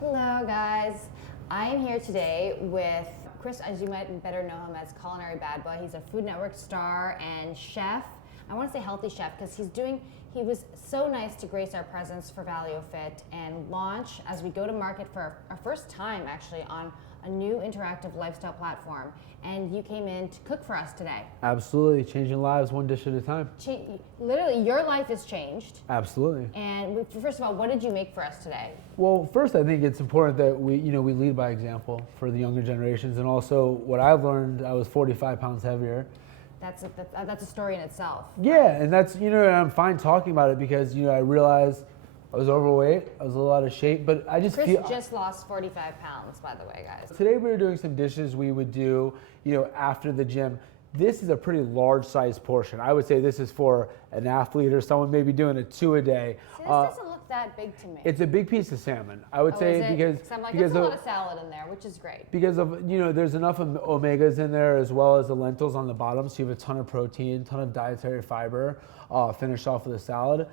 Hello guys, I am here today with Chris, as you might better know him as Culinary Bad Boy. He's a Food Network star and chef. I want to say healthy chef because he was so nice to grace our presence for Valeo Fit and launch as we go to market for our first time actually on a new interactive lifestyle platform. And you came in to cook for us today. Absolutely, changing lives one dish at a time. Literally, your life has changed. Absolutely. And first of all, what did you make for us today? Well, first, I think it's important that we lead by example for the younger generations, and also what I've learned. I was 45 pounds heavier. That's a story in itself. Yeah, and that's and I'm fine talking about it because I realized I was overweight. I was a little out of shape, but I just Chris feel. just lost 45 pounds, by the way, guys. Today we were doing some dishes we would do, after the gym. This is a pretty large size portion. I would say this is for an athlete or someone maybe doing a 2 a day. See, this doesn't look that big to me. It's a big piece of salmon. I would say because I'm like, because there's a lot of salad in there, which is great. Because of there's enough omegas in there as well as the lentils on the bottom, so you have a ton of protein, ton of dietary fiber. Finished off with a salad.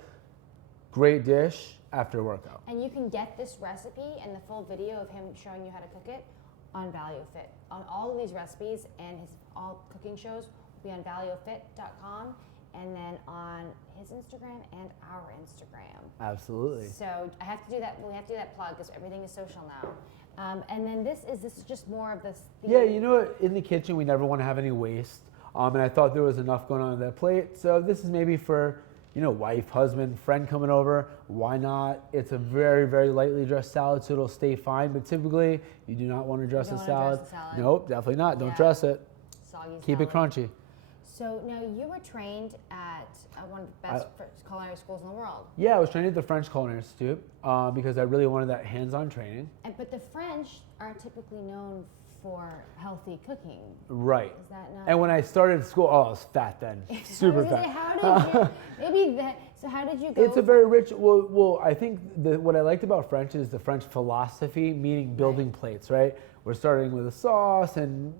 Great dish after a workout. And you can get this recipe and the full video of him showing you how to cook it on Valeo Fit. On all of these recipes and his all cooking shows will be on valeofit.com and then on his Instagram and our Instagram. Absolutely. So I have to do that. We have to do that plug because everything is social now. And then this is just more of this. Yeah, in the kitchen we never want to have any waste. And I thought there was enough going on that plate. So this is maybe for wife, husband, friend coming over, why not? It's a very, very lightly dressed salad, so it'll stay fine. But typically, you do not want to dress a salad. Nope, definitely not. Don't dress it. Soggy Keep it crunchy. So now you were trained at one of the best culinary schools in the world. Yeah, I was trained at the French Culinary Institute because I really wanted that hands-on training. But the French are typically known for healthy cooking. Right. Is that not? And when I started school, I was fat then, super fat. How did you go? It's a very rich. Well, I think what I liked about French is the French philosophy, meaning building plates. Right. We're starting with a sauce and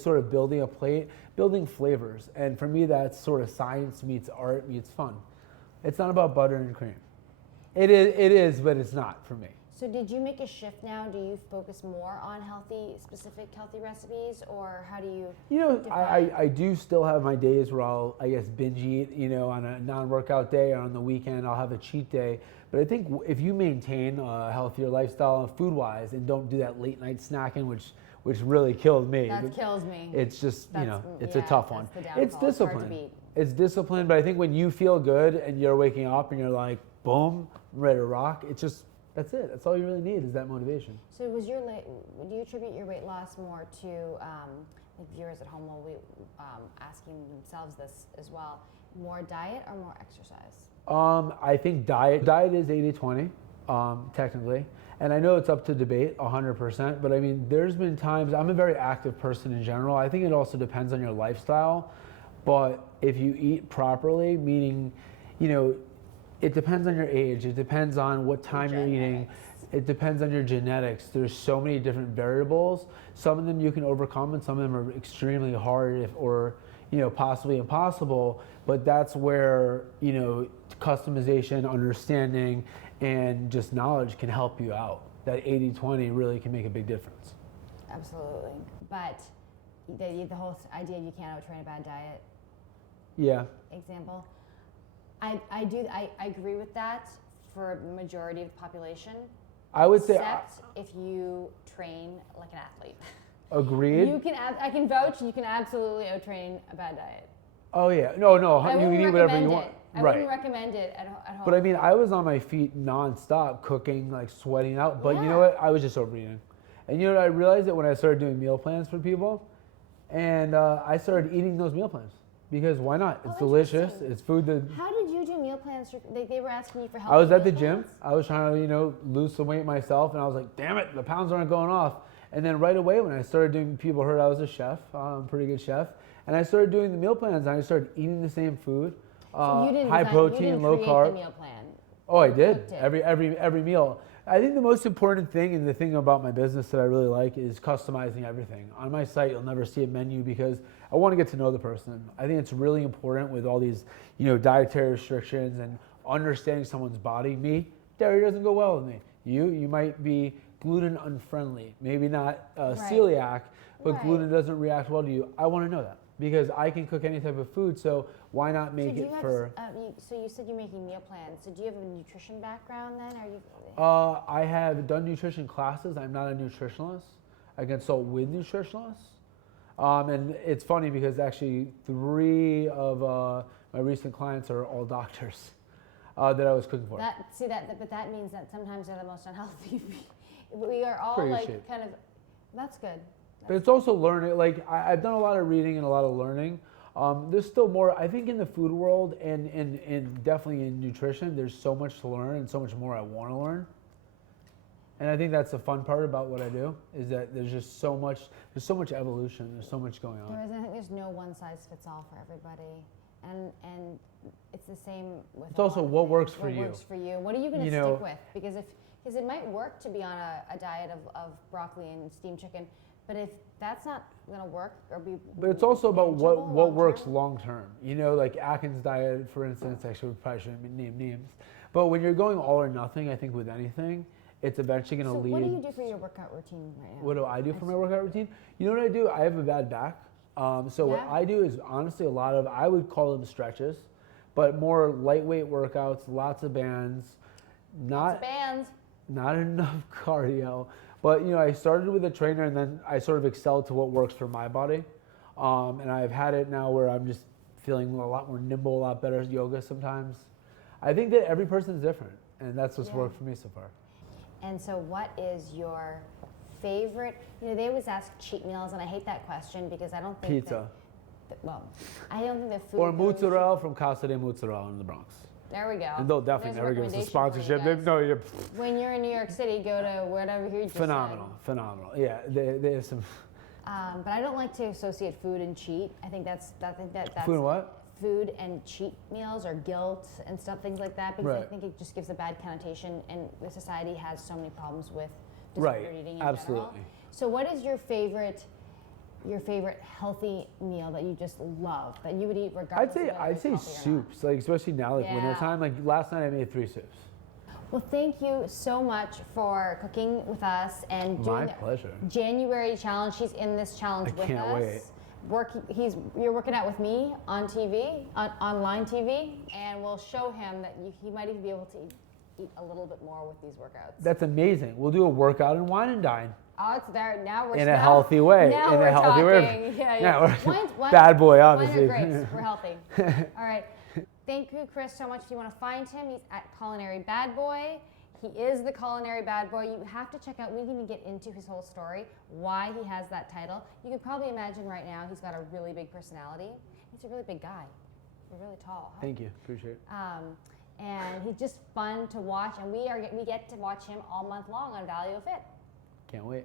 sort of building a plate, building flavors. And for me, that's sort of science meets art meets fun. It's not about butter and cream. It is, but it's not for me. So did you make a shift now? Do you focus more on specific healthy recipes, or how do you? I do still have my days where I'll, I guess, binge eat. On a non-workout day or on the weekend, I'll have a cheat day. But I think if you maintain a healthier lifestyle food-wise and don't do that late-night snacking, which really killed me. That kills me. It's just it's a tough one. It's discipline. It's discipline, but I think when you feel good and you're waking up and you're like, boom, I'm ready to rock. It's just. That's it. That's all you really need is that motivation. So do you attribute your weight loss more to, like viewers at home will be asking themselves this as well, more diet or more exercise? I think diet is 80-20, technically. And I know it's up to debate 100%, but I mean, there's been times, I'm a very active person in general. I think it also depends on your lifestyle, but if you eat properly, meaning, it depends on your age. It depends on what time you're eating. It depends on your genetics. There's so many different variables. Some of them you can overcome, and some of them are extremely hard, or possibly impossible. But that's where customization, understanding, and just knowledge can help you out. That 80-20 really can make a big difference. Absolutely. But the whole idea of you can't out-train a bad diet. Yeah. Example. I agree with that for the majority of the population. I would say, except if you train like an athlete. Agreed. I can vouch. You can absolutely out-train a bad diet. Oh yeah, no. You can eat whatever you want. I wouldn't recommend it at home. But I mean, I was on my feet nonstop, cooking, like sweating out. But you know what? I was just overeating. And I realized that when I started doing meal plans for people, and I started eating those meal plans. Because why not? It's delicious. It's food that. How did you do meal plans? They were asking you for help. I was at the gym. I was trying to, lose some weight myself, and I was like, damn it, the pounds aren't going off. And then right away, when I started doing, people heard I was a chef, I'm a pretty good chef, and I started doing the meal plans, and I started eating the same food, high protein, low carb. The meal plan. Oh, I did. Every meal. I think the most important thing and the thing about my business that I really like is customizing everything. On my site, you'll never see a menu because I want to get to know the person. I think it's really important with all these, dietary restrictions and understanding someone's body. Dairy doesn't go well with me. You might be gluten unfriendly, maybe not Right. celiac, but Right. gluten doesn't react well to you. I want to know that because I can cook any type of food, so why not make So do it you have, for? so you said you're making meal plans. So do you have a nutrition background then? Are you? I have done nutrition classes. I'm not a nutritionalist. I consult with nutritionalists. And it's funny because actually 3 of my recent clients are all doctors that I was cooking for. But that means that sometimes they're the most unhealthy. We are all Pretty like shit. kind of. That's good. But it's also learning. Like I've done a lot of reading and a lot of learning. There's still more. I think in the food world and definitely in nutrition, there's so much to learn and so much more I want to learn. And I think that's the fun part about what I do is that there's just so much. There's so much evolution. There's so much going on. I think there's no one size fits all for everybody, and it's the same with. It's also what works for you. What works for you? What are you going to stick with? Because it might work to be on a diet of broccoli and steamed chicken, but if that's not going to work or be. But it's also about what long works term. long term. You know, like Atkins diet, for instance. Actually, we probably shouldn't name names. But when you're going all or nothing, I think with anything, it's eventually going to lead. What do you do for your workout routine right now? What do I do for my workout routine? You know what I do? I have a bad back. What I do is honestly a lot of, I would call them stretches, but more lightweight workouts, lots of bands, not enough cardio. But you know, I started with a trainer and then I sort of excelled to what works for my body. And I've had it now where I'm just feeling a lot more nimble, a lot better at yoga sometimes. I think that every person's different and that's what's worked for me so far. And so what is your favorite, they always ask cheat meals and I hate that question because I don't think Pizza. I don't think the food Or mozzarella from Casa de Mozzarella in the Bronx. There we go. And they'll definitely There's never give us a recommendation for you sponsorship. guys. When you're in New York City, go to whatever you just phenomenal. Yeah, they have some. But I don't like to associate food and cheat. I think that's Food and what? Food and cheat meals or guilt and stuff, things like that, because I Right. think it just gives a bad connotation, and the society has so many problems with disordered eating in absolutely. general. So, what is your favorite healthy meal that you just love that you would eat regardless? I'd say soups, like especially now, like winter time. Like last night, I made 3 soups. Well, thank you so much for cooking with us and doing My pleasure. January challenge. He's in this challenge with can't us. wait. You're working out with me on TV, online TV, and we'll show him that he might even be able to eat a little bit more with these workouts. That's amazing. We'll do a workout and wine and dine. Oh, it's there now. We're In a healthy way. Now In we're a healthy way. talking. Yeah. Bad boy, obviously. Wine or grapes. We're healthy. All right. Thank you, Chris, so much. If you want to find him, he's at Culinary Bad Boy. He is the Culinary Bad Boy. You have to check out, we didn't even get into his whole story, why he has that title. You could probably imagine right now he's got a really big personality. He's a really big guy. He's really tall. Thank you. Appreciate it. And he's just fun to watch, and we get to watch him all month long on Valeo Fit. Can't wait.